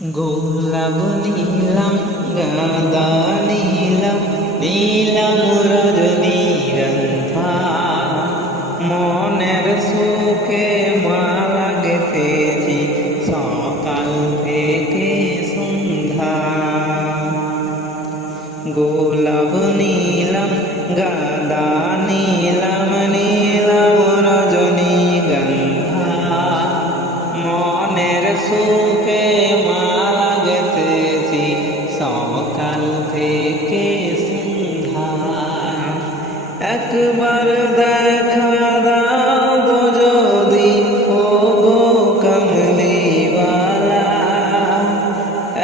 গোলাপ নীলাম গাঁদা নীলাম নীলাম রজনীগন্ধা মনের সুখে মালা গেঁথেছি সকাল থেকে সন্ধ্যা। গোলাপ নীলাম গাঁদা নীলাম নীলাম রজনীগন্ধা মনের সুখে মালা গেঁথেছি সকাল থেকে সন্ধ্যা। একবার দেখা দাও গো যদি ও গো কমলিওয়ালা,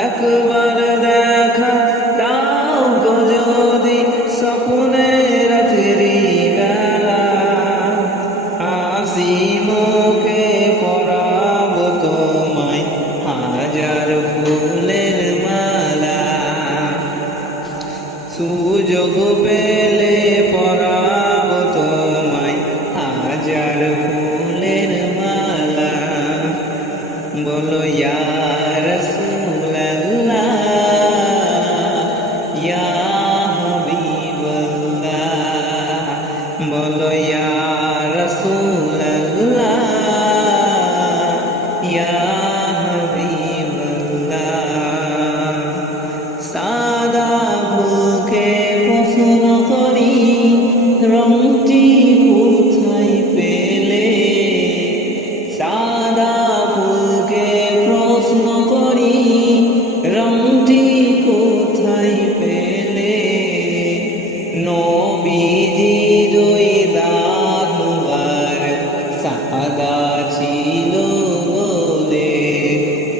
একবার দেখা দাও গো যদি স্বপ্নে রাত্রি বেলা, হাসি মুখে পরাব তোমায় হাজার ফুলের মালা। সুযোগ পেলে পরাব তোমায় হাজার ফুলের মালা। বলো ইয়া রাসূলুল্লাহ ইয়া হাবিবাল্লাহ, বলো ইয়া রাসূলুল্লাহ ইয়া হাবিবাল্লাহ। সাদা ফুলকে প্রশ্ন করি রংটি কোথায় পেলে, সাদা ফুলকে প্রশ্ন করি রংটি কোথায় পেলে। নবীজির ওই দাঁত মুবারক সাদা ছিল বলে,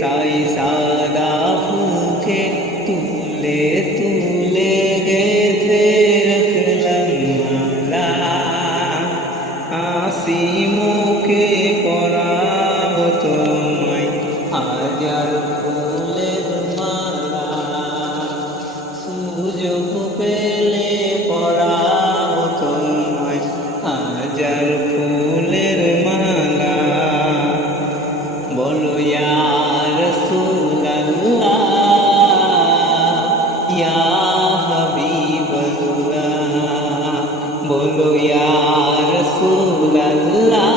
তাই সাদা ফুলকে তুলে তুলে গেঁথে রাখলাম মালা। হাসি মুখে পরাব তোমায় হাজার ফুলের মালা। সুযোগ পেলে পরাব তোমায় হাজার ফুলের মালা। বলো ইয়া রাসূলুল্লাহ ইয়া হাবিবাল্লাহ, বলো ইয়া রাসূলুল্লাহ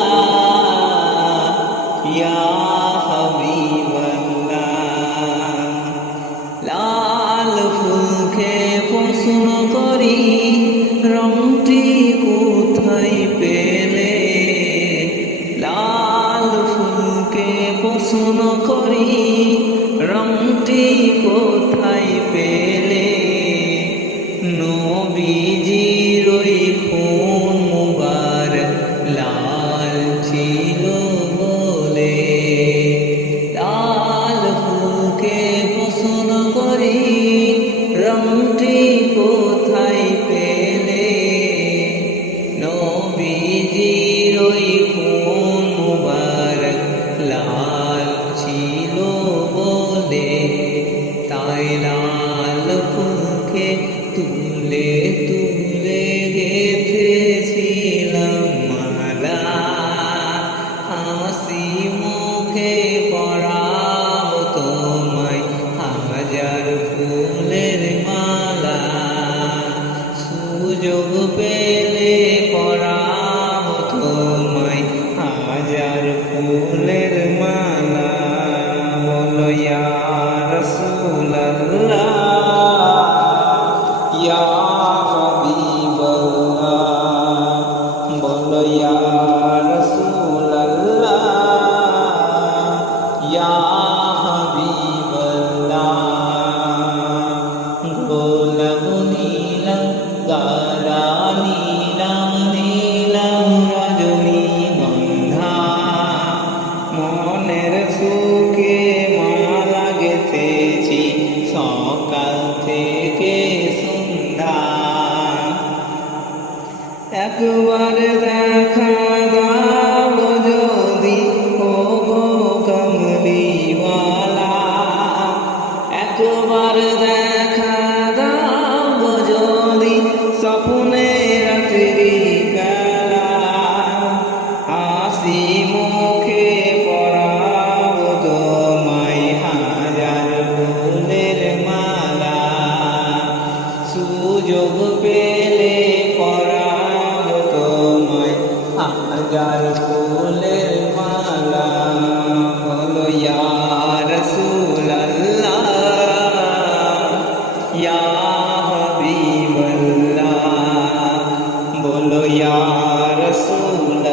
ইয়া হাবিবাল্লাহ। লাল ফুলকে প্রশ্ন করি রংটি কোথায় পেলে, লাল ফুলকে প্রশ্ন করি রংটি কোথায় পেলে। নবীজির ওই খুন মুবারক লাল ছিল বলে, লাল ফুলকে প্রশ্ন করি রংটি কোথায় পেলে। নবীজির ওই খুন মুবারক লাল ছিল বলে, তাই লাল ফুলকে তুলে তুলে রাসূল